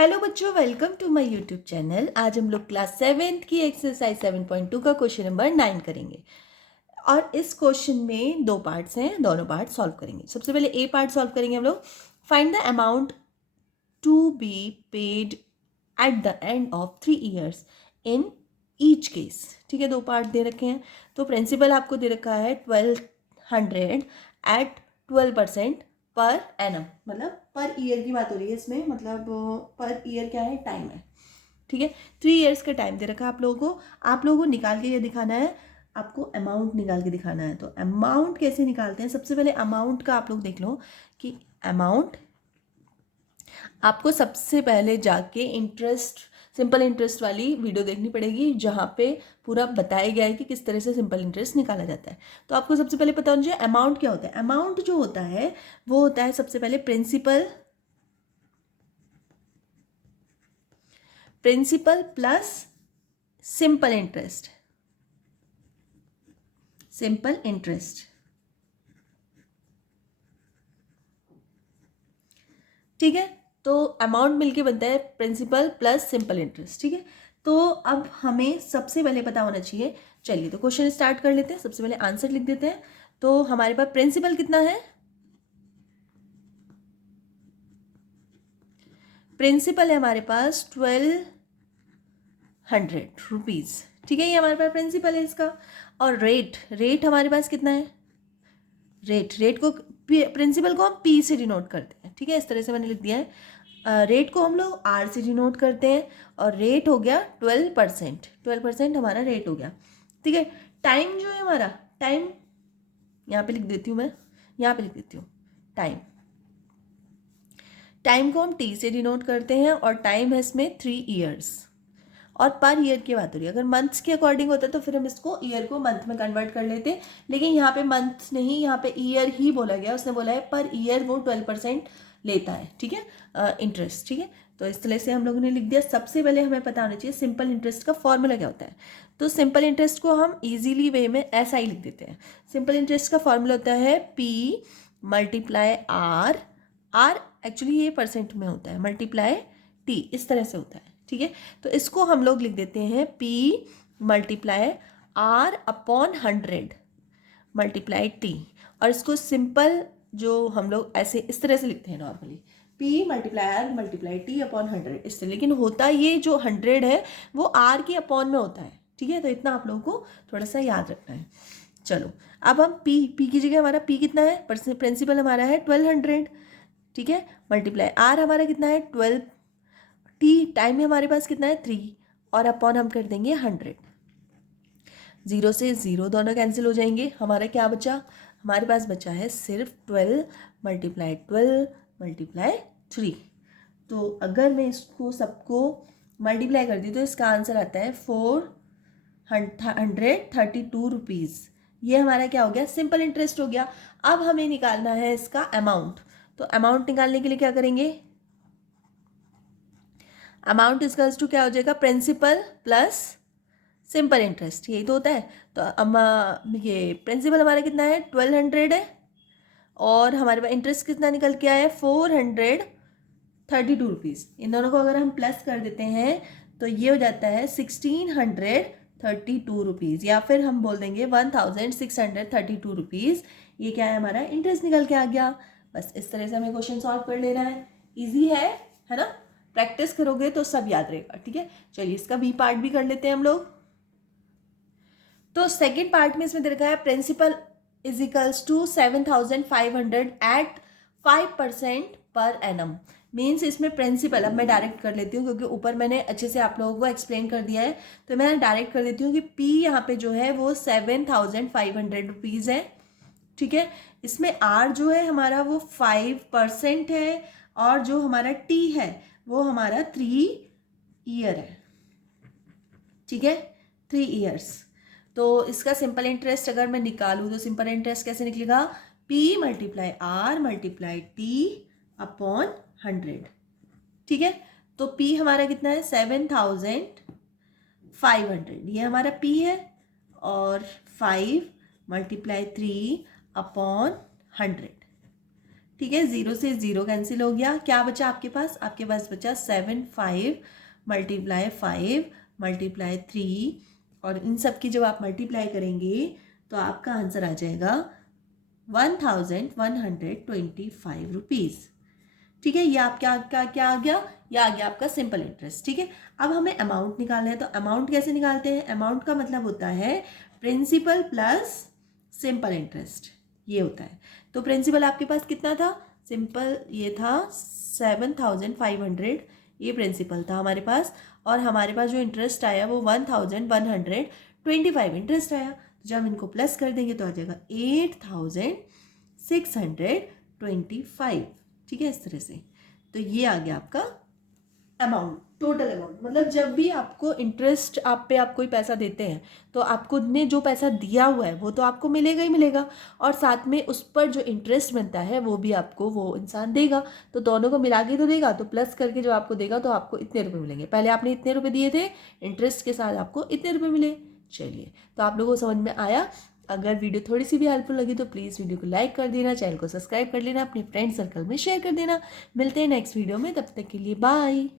Hello बच्चों, welcome to my YouTube channel. आज हम लोग क्लास 7th की एक्सरसाइज 7.2 का क्वेश्चन नंबर 9 करेंगे। और इस क्वेश्चन में दो पार्ट्स हैं, दोनों पार्ट सॉल्व करेंगे। सबसे पहले ए पार्ट सॉल्व करेंगे हम लोग। Find the amount to be paid at the end of 3 years in each case. ठीक है, दो पार्ट दे रखे हैं। तो प्रिंसिपल आपको दे रखा है 1200 एट 12% पर एनम, मतलब पर ईयर की बात हो रही है इसमें। मतलब पर ईयर क्या है, टाइम है। ठीक है, 3 ईयर्स का टाइम दे रखा है आप लोगों को। आप लोगों को निकाल के ये दिखाना है, आपको अमाउंट निकाल के दिखाना है। तो अमाउंट कैसे निकालते हैं? सबसे पहले अमाउंट का आप लोग देख लो कि अमाउंट आपको सबसे पहले जाके सिंपल इंटरेस्ट वाली वीडियो देखनी पड़ेगी, जहाँ पे पूरा बताया गया है कि किस तरह से सिंपल इंटरेस्ट निकाला जाता है। तो आपको सबसे पहले पता होना चाहिए अमाउंट क्या होता है। अमाउंट जो होता है वो होता है सबसे पहले प्रिंसिपल प्लस सिंपल इंटरेस्ट। ठीक है, तो अमाउंट मिलके बनता है प्रिंसिपल प्लस सिंपल इंटरेस्ट। ठीक है, तो अब हमें सबसे पहले पता होना चाहिए। चलिए तो क्वेश्चन स्टार्ट कर लेते हैं। सबसे पहले आंसर लिख देते हैं। तो हमारे पास प्रिंसिपल कितना है? प्रिंसिपल है हमारे पास 1200 रुपीज़। ठीक है, ये हमारे पास प्रिंसिपल है इसका। और रेट हमारे पास कितना है? रेट को प्रिंसिपल को हम पी से डिनोट करते हैं। ठीक है, इस तरह से मैंने लिख दिया है। रेट को हम लोग आर से डिनोट करते हैं। और रेट हो गया 12%। 12% हमारा रेट हो गया। ठीक है, टाइम जो है हमारा, टाइम यहाँ पे लिख देती हूँ मैं, यहाँ पे लिख देती हूँ टाइम। टाइम को हम टी से डिनोट करते हैं और टाइम है इसमें 3 ईयर्स। और पर ईयर की बात हो रही है। अगर मंथ्स के अकॉर्डिंग होता तो फिर हम इसको ईयर को मंथ में कन्वर्ट कर लेते, लेकिन यहाँ पे मंथ नहीं, यहाँ पे ईयर ही बोला गया। उसने बोला है पर ईयर वो 12% लेता है। ठीक है, इंटरेस्ट। ठीक है, तो इस तरह से हम लोगों ने लिख दिया। सबसे पहले हमें पता होना चाहिए सिंपल इंटरेस्ट का फॉर्मूला क्या होता है। तो सिंपल इंटरेस्ट को हम ईजीली वे में ऐसा ही लिख देते हैं। सिंपल इंटरेस्ट का फॉर्मूला होता है P multiply R. R actually ये परसेंट में होता है, मल्टीप्लाई टी, इस तरह से होता है। ठीक है, तो इसको हम लोग लिख देते हैं P multiply R upon 100 multiply T। और इसको सिंपल जो हम लोग ऐसे इस तरह से लिखते हैं normally, P multiply R multiply T upon 100 इससे। लेकिन होता ये जो 100 है वो R के अपॉन में होता है। ठीक है, तो इतना आप लोगों को थोड़ा सा याद रखना है। चलो, अब हम P की जगह हमारा P कितना है? प्रिंसिपल हमारा है 1200। ठीक है, मल्टीप्लाई R हमारा कितना है 12। टी टाइम में हमारे पास कितना है 3। और अपॉन हम कर देंगे 100। 0 से 0 दोनों कैंसिल हो जाएंगे। हमारा क्या बचा? हमारे पास बचा है सिर्फ 12 मल्टीप्लाई 12 मल्टीप्लाई 3। तो अगर मैं इसको सबको मल्टीप्लाई कर दी तो इसका आंसर आता है 432 रुपीज़। ये हमारा क्या हो गया? सिंपल इंटरेस्ट हो गया। अब हमें निकालना है इसका अमाउंट। तो अमाउंट निकालने के लिए क्या करेंगे? अमाउंट इजकल्स टू क्या हो जाएगा? प्रिंसिपल प्लस सिंपल इंटरेस्ट, यही तो होता है। तो ये प्रिंसिपल हमारा कितना है? 1200 है। और हमारे पास इंटरेस्ट कितना निकल के आया है? 432 रुपीज़। इन दोनों को अगर हम प्लस कर देते हैं तो ये हो जाता है 1632 रुपीज़, या फिर हम बोल देंगे 1632 रुपीज़। ये क्या है? हमारा इंटरेस्ट निकल के आ गया। बस इस तरह से हमें क्वेश्चन सॉल्व कर लेना है। ईजी है ना? प्रैक्टिस करोगे तो सब याद रहेगा। ठीक है, चलिए इसका बी पार्ट भी कर लेते हैं हम लोग। तो सेकेंड पार्ट में इसमें दे रखा है principal is equals to 7500 at 5% per annum. Means इसमें प्रिंसिपल, अब मैं डायरेक्ट कर लेती हूँ क्योंकि ऊपर मैंने अच्छे से आप लोगों को एक्सप्लेन कर दिया है। तो मैं डायरेक्ट कर देती हूँ कि पी यहाँ पे जो है वो 7500 रुपीज़ है। ठीक है, इसमें आर जो है हमारा वो 5% है। और जो हमारा टी है वो हमारा 3 ईयर है। ठीक है, 3 ईयर्स। तो इसका सिंपल इंटरेस्ट अगर मैं निकालूँ तो सिंपल इंटरेस्ट कैसे निकलेगा? P multiply R multiply T upon 100। ठीक है, तो P हमारा कितना है? 7500, ये हमारा P है। और 5 मल्टीप्लाई 3 अपॉन 100। ठीक है, 0 से 0 कैंसिल हो गया, क्या बचा आपके पास? आपके पास बचा 7, 5 मल्टीप्लाई 5 मल्टीप्लाई 3, और इन सब की जब आप मल्टीप्लाई करेंगे तो आपका आंसर आ जाएगा 1125 रुपीज़। ठीक है, ये आपका क्या आ गया? ये आ गया आपका सिंपल इंटरेस्ट। ठीक है, अब हमें अमाउंट निकालना है, तो अमाउंट कैसे निकालते हैं? अमाउंट का मतलब होता है प्रिंसिपल प्लस सिंपल इंटरेस्ट, ये होता है। तो प्रिंसिपल आपके पास कितना था? सिंपल ये था 7,500, ये प्रिंसिपल था हमारे पास, और हमारे पास जो इंटरेस्ट आया वो 1,125 इंटरेस्ट आया। तो जब इनको प्लस कर देंगे तो आ जाएगा 8,625। ठीक है, इस तरह से। तो ये आ गया आपका अमाउंट, टोटल अमाउंट। मतलब जब भी आपको इंटरेस्ट आप कोई पैसा देते हैं तो आपको ने जो पैसा दिया हुआ है वो तो आपको मिलेगा ही मिलेगा, और साथ में उस पर जो इंटरेस्ट बनता है वो भी आपको वो इंसान देगा। तो दोनों को मिला के तो देगा, तो प्लस करके जो आपको देगा तो आपको इतने रुपए मिलेंगे। पहले आपने इतने रुपए दिए थे, इंटरेस्ट के साथ आपको इतने रुपए मिले। चलिए, तो आप लोगों को समझ में आया। अगर वीडियो थोड़ी सी भी हेल्पफुल लगी तो प्लीज़ वीडियो को लाइक कर देना, चैनल को सब्सक्राइब कर लेना, अपने फ्रेंड सर्कल में शेयर कर देना। मिलते हैं नेक्स्ट वीडियो में, तब तक के लिए बाय।